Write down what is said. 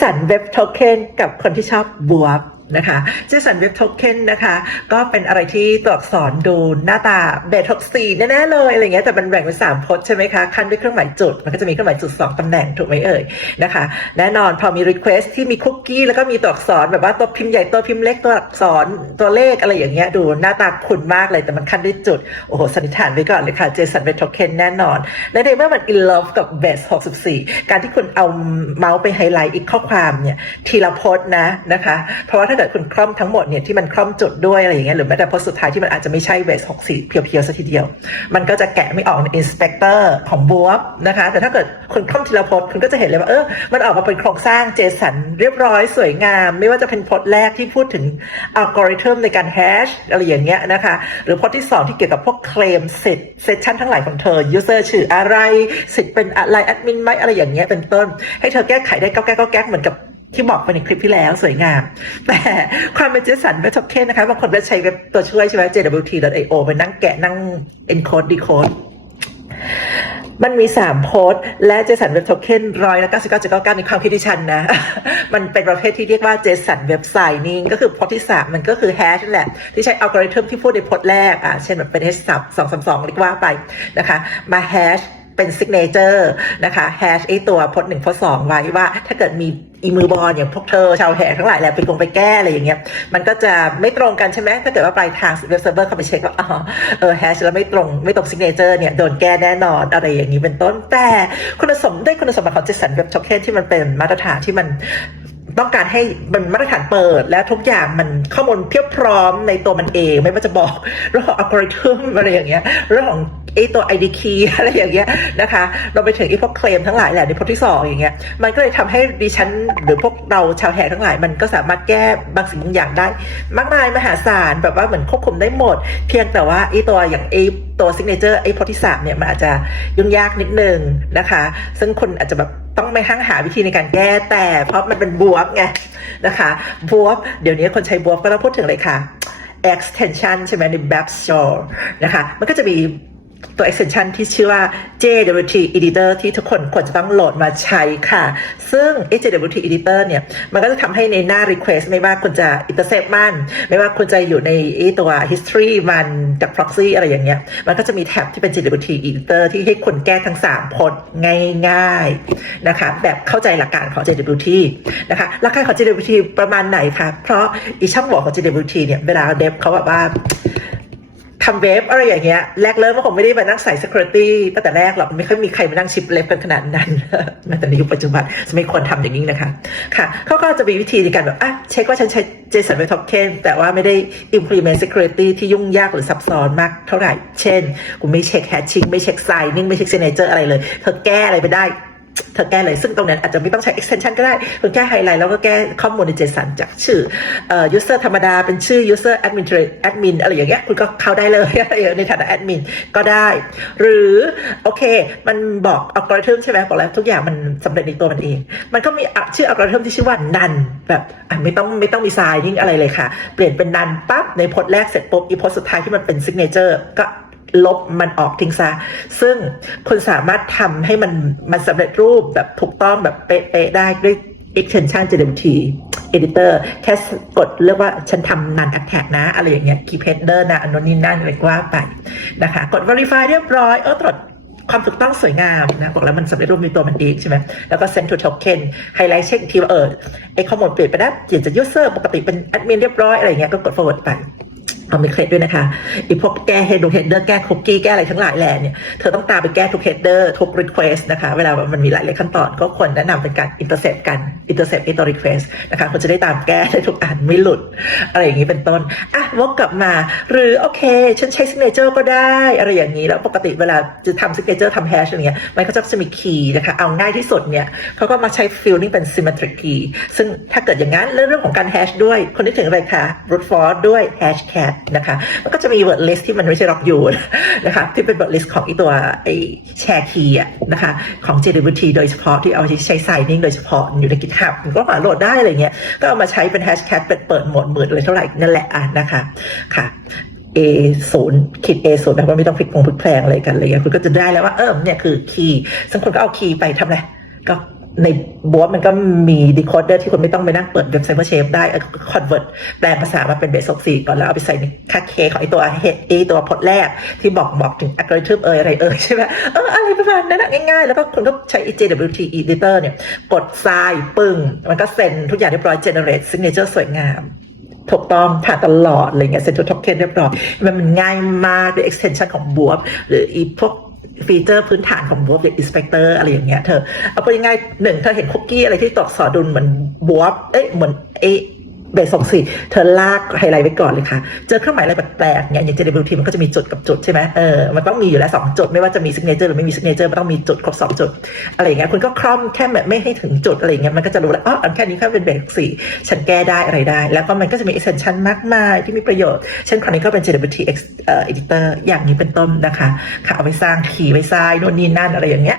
สันเว็บโทเค็นกับคนที่ชอบบวก นะคะเจสันเว็บโทเค็นนะคะ ก็เป็นอะไรที่ตัวอักษรดูหน้าตาเบทกสีแน่ๆเลยอะไรเงี้ยแต่มันแบ่งเป็นสามพจน์ใช่ไหมคะขั้นด้วยเครื่องหมายจุด มันก็จะมีเครื่องหมายจุดสองตำแหน่งถูกไหมเอ่ยนะคะ แน่นอนพอมี Request ที่มีคุกกี้แล้วก็มีตัวอักษรแบบว่าตัวพิมพ์ใหญ่ตัวพิมพ์เล็กตัวอักษรตัวเลขอะไรอย่างเงี้ยดูหน้าตาคุ้นมากเลยแต่มันขั้นด้วยจุด โอ้โหสันนิษฐานไว้ก่อนเลยค่ะเจสันเว็บโทเค็นแน่นอน และในเมื่อมัน in love กับ base 64การที่คุณเอาเมาส์ไปไฮไลท์อีกข้อความเนี่ยทีละพสต์นะนะคะ เพราะว่าถ้าเกิดคุณคล่อมทั้งหมดเนี่ยที่มันคล่อมจุดด้วยอะไรอย่างเงี้ยหรือแม้แต่โพสต์สุดท้ายที่มันอาจจะไม่ใช่ base 64เพียวๆสัทีเดียว มันก็จะแกะไม่ออกใน inspector ของบวบนะคะ แต่ถ้าเกิดคุณคล่อมทีละโพสต์คุณก็จะเห็นเลยว่าเออมันออกมาเป็นโครงสร้างเจสันเรียบร้อยสวยงาม ไม่ว่าจะเป็นโพสต์แรกที่พูดถึงอัลกอริทึมในการแฮชอะไรอย่างเงี้ยนะคะหรือโพสต์ที่สองที่เกี่ยวกับพวกเคลมเสร็จเซสชันทั้งหลายของเธอ user ชื่ออะไรสิทธิ์เป็นอะไรแอดมินไหมอะไรอย่างเงี้ยเป็นต้น ให้เธอแก้ไขได้ก็แก้ก็แก้เหมือนกับ ที่บอกไปในคลิปที่แล้วสวยงาม แต่ความเป็นเจสันเว็บท็อกเคนนะคะบางคนก็ใช้เว็บตัวช่วยใช่ไหม jwt.io ไปนั่งแกะนั่ง encode decode มันมี 3 โพสต์ และเจสันเว็บโทเค็นร้อยละ99.99ในความคิดดิฉันนะ มันเป็นประเภทที่เรียกว่าเจสันเว็บไซน์นิ่งก็คือโพสต์ที่ 3 มันก็คือแฮชนั่นแหละ ที่ใช้อัลกอริทึมที่พูดในโพสต์แรกอะเช่นแบบเป็น h สับสองสามสองเรียกว่าไปนะคะ มาแฮช เป็นซิกเนเจอร์นะคะแฮชไอตัวพสต์หนึ่งพสต์สองไว้ว่า ถ้าเกิดมีอีมือบอลอย่างพวกเธอชาวแห่ทั้งหลายแหละไปกงไปแก้อะไรอย่างเงี้ยมันก็จะไม่ตรงกันใช่ไหมถ้าเกิดว่าปลายทางเว็บเซิร์ฟเวอร์เข้าไปเช็คว่าอ๋อเออแฮชแล้วไม่ตรงไม่ตรงซิกเนเจอร์เนี่ยโดนแก้แน่นอนอะไรอย่างนี้เป็นต้นแต่คุณสมได้คุณสมบัติของเจสันเว็บโทเค็นที่มันเป็นมาตรฐานที่มันต้องการให้มันมาตรฐานเปิด และทุกอย่างมันข้อมูลเพียบพร้อมในตัวมันเอง ไม่ว่าจะบอกเรื่องของอัลกอริทึมอะไรอย่างเงี้ยเรื่องของ ไอตัว ID key อะไรอย่างเงี้ยนะคะเราไปถึงไอพวกเคลมทั้งหลายแหละในพจน์ที่สองอย่างเงี้ยมันก็เลยทำให้ดิฉันหรือพวกเราชาวแห่ทั้งหลาย มันก็สามารถแก้บางสิ่งบางอย่างได้ มากมายมหาศาลแบบว่าเหมือนควบคุมได้หมด เพียงแต่ว่าไอตัวอย่างไอตัวซิกเนเจอร์ไอพจน์ที่สามเนี่ยมันอาจจะยุ่งยากนิดนึงนะคะ ซึ่งคนอาจจะแบบต้องไม่ห้างหาวิธีในการแก้แต่ เพราะมันเป็นบวบไงนะคะบวบเดี๋ยวนี้คนใช้บวบก็ต้องพูดถึงเลยค่ะ extension ใช่ไหมใน Web Store นะคะ มันก็จะมี ตัว extension ที่ชื่อว่า JWT Editor ที่ทุกคนควรจะต้องโหลดมาใช้ค่ะ ซึ่ง JWT Editor เนี่ย มันก็จะทำให้ในหน้า request ไม่ว่าคุณจะ intercept มัน ไม่ว่าคุณจะอยู่ในตัว history มันจาก proxy อะไรอย่างเงี้ย มันก็จะมีแท็บที่เป็น JWT Editor ที่ให้คนแก้ทั้ง 3พจน์ง่ายๆนะคะ แบบเข้าใจหลักการของ JWT นะคะ หลักการของ JWT ประมาณไหนคะ เพราะอีช่องบอกของ JWT เนี่ย เวลาเดฟเขาแบบว่า ทำเว็บอะไรอย่างเงี้ยแรกเริ่มก็คงไม่ได้มานั่งใส่ security ตั้งแต่แรกหรอกไม่ค่อยมีใครมานั่งชิปเล็บกันขนาดนั้นแม้แต่ในยุคปัจจุบันจะไม่ควรทำอย่างนี้นะคะ ค่ะเขาก็จะมีวิธีในการแบบอะเช็คว่าฉันใช้ JSON Web Token แต่ว่าไม่ได้ implement security ที่ยุ่งยากหรือซับซ้อนมากเท่าไหร่ เช่นกูไม่เช็ค hashing ไม่เช็ค signing ไม่เช็ค signature อะไรเลย เธอแก้อะไรไปได้ เธอแก้เลยซึ่งตรงนั้นอาจจะไม่ต้องใช้ extension ก็ได้คุณแก้ไฮไลท์แล้วก็แก้ข้อมูลใน JSON จากชื่อ user ธรรมดาเป็นชื่อ user admin admin อะไรอย่างเงี้ยคุณก็เข้าได้เลยในฐานะ admin ก็ได้ หรือโอเค มันบอกอัลกอริทึมใช่ไหมบอกแล้วทุกอย่างมันสำเร็จในตัวมันเอง มันก็มีอะชื่ออัลกอริทึมที่ชื่อว่า none แบบไม่ต้องไม่ต้องมี signing อะไรเลยค่ะ เปลี่ยนเป็น none ปั๊บในโพสต์แรกเสร็จปุ๊บอีโพสต์สุดท้ายที่มันเป็น signature ก็ ลบมันออกทิ้งซะ ซึ่งคุณสามารถทำให้มันมันสำเร็จรูปแบบถูกต้องแบบเป๊ะๆได้ด้วย extension JWT editor แค่กดเลือกว่าฉันทำ non attack นะ อะไรอย่างเงี้ย keep header นะอันนนนี่นั่นอะไรก็ว่าไปนะคะ กด verify เรียบร้อย เออตรวจความถูกต้องสวยงามนะบอกแล้วมันสำเร็จรูปในตัวมันเองใช่ไหมแล้วก็ send to token ไฮไลท์เช็คทีว่าเออไอข้อมูลเปลี่ยนไปแล้วเปลี่ยนจาก user ปกติเป็น admin เรียบร้อยอะไรเงี้ยก็กด forward ไป เอามีเคล็ดด้วยนะคะอีพวกแก้เฮดดูเฮดเดอร์แก้คุกกี้แก้อะไรทั้งหลายแหล่เนี่ยเธอต้องตามไปแก้ทุกเฮดเดอร์ทุกรีเควสนะคะ เวลามันมีหลาย ๆ ขั้นตอนก็ควรแนะนำเป็นการอินเตอร์เซปกันอินเตอร์เซปไอตัวรีเควสนะคะคุณจะได้ตามแก้ได้ทุกอันไม่หลุด อะไรอย่างนี้เป็นต้น อะวกกลับมา หรือโอเค ฉันใช้ซิกเนเจอร์ก็ได้ อะไรอย่างนี้แล้วปกติเวลาจะทำซิกเนเจอร์ทำแฮชอะไรเงี้ยมันก็จะมีคีย์นะคะเอาง่ายที่สุดเนี่ยเขาก็มาใช้ฟิลลิ่งเป็น symmetric key ซึ่งถ้าเกิดอย่างนั้นเรื่องของการแฮชด้วยคนนึกถึงอะไรคะ root force ด้วย hash cat นะคะ มันก็จะมี word list ที่มันไม่ใช่ rock อยู่นะคะ ที่เป็น word list ของอีตัวไอแชร์คีย์นะคะของ JWT โดยเฉพาะที่เอาใช้ signing โดยเฉพาะอยู่ใน GitHub มันก็หาโหลดได้อะไรเงี้ย ก็เอามาใช้เป็น hash cat เป็นเปิดหมดหมื่นอะไรเท่าไหร่นั่นแหละอะนะคะค่ะ A ศูนย์ขีด A ศูนย์นะว่าไม่ต้องพลิกพงพลิกแพลงอะไรกันอะไรเงี้ยคุณก็จะได้แล้วว่าเออเนี่ยคือคีย์ซึ่งคนก็เอาคีย์ไปทำอะไรก็ ในบวมันก็มีดีโคเดอร์ที่คุณไม่ต้องไปนั่งเปิดเว็บไซต์เชฟได้คอนเวิร์ตแปลภาษามาเป็นเบสซีก่อนแล้วเอาไปใส่ในค่าเคของไอตัวเฮดไอตัวพจน์แรกที่บอกบอกถึงอัลกอริทึมเอยอะไรเอยใช่ไหมเอออะไรประมาณนั้นนะง่ายๆ แล้วก็คุณก็ใช้ JWT editor เนี่ย กดทรายปึ้ง มันก็เซ็นทุกอย่างเรียบร้อย generate signature สวยงามถูกต้องผ่านตลอดอะไรเงี้ยเซ็นทรัลท็อกเคนเรียบร้อยมันมันง่ายมากด้วย extension ของบวบหรืออีพวก ฟีเจอร์พื้นฐานของบวบหรือ inspector อะไรอย่างเงี้ยเธอ เอาไปง่ายหนึ่งเธอเห็นคุกกี้อะไรที่ตอกสอดุลเหมือนบวบเอ๊ะเหมือนเอ เบสส่งสี่เธอลากไฮไลท์ไว้ก่อนเลยค่ะ เจอเครื่องหมายอะไรแปลกๆเนี่ยอย่าง JWT มันก็จะมีจุดกับจุดใช่ไหมเออมันต้องมีอยู่แล้วสองจุดไม่ว่าจะมี signature หรือไม่มี signature มันต้องมีจุดครบสองจุด อะไรอย่างเงี้ยคุณก็คล่อมแค่แบบไม่ให้ถึงจุดอะไรอย่างเงี้ยมันก็จะรู้แล้วอ๋ออันแค่นี้แค่เป็นเบสสี่ฉันแก้ได้อะไรได้ แล้วก็มันก็จะมี extension มากมายที่มีประโยชน์เช่นคราวนี้ก็เป็น JWT X เอ่อ editor อย่างนี้เป็นต้นนะคะค่ะเอาไว้สร้างคีย์ไว้สร้างนู่นนี่นั่นอะไรอย่างเงี้ย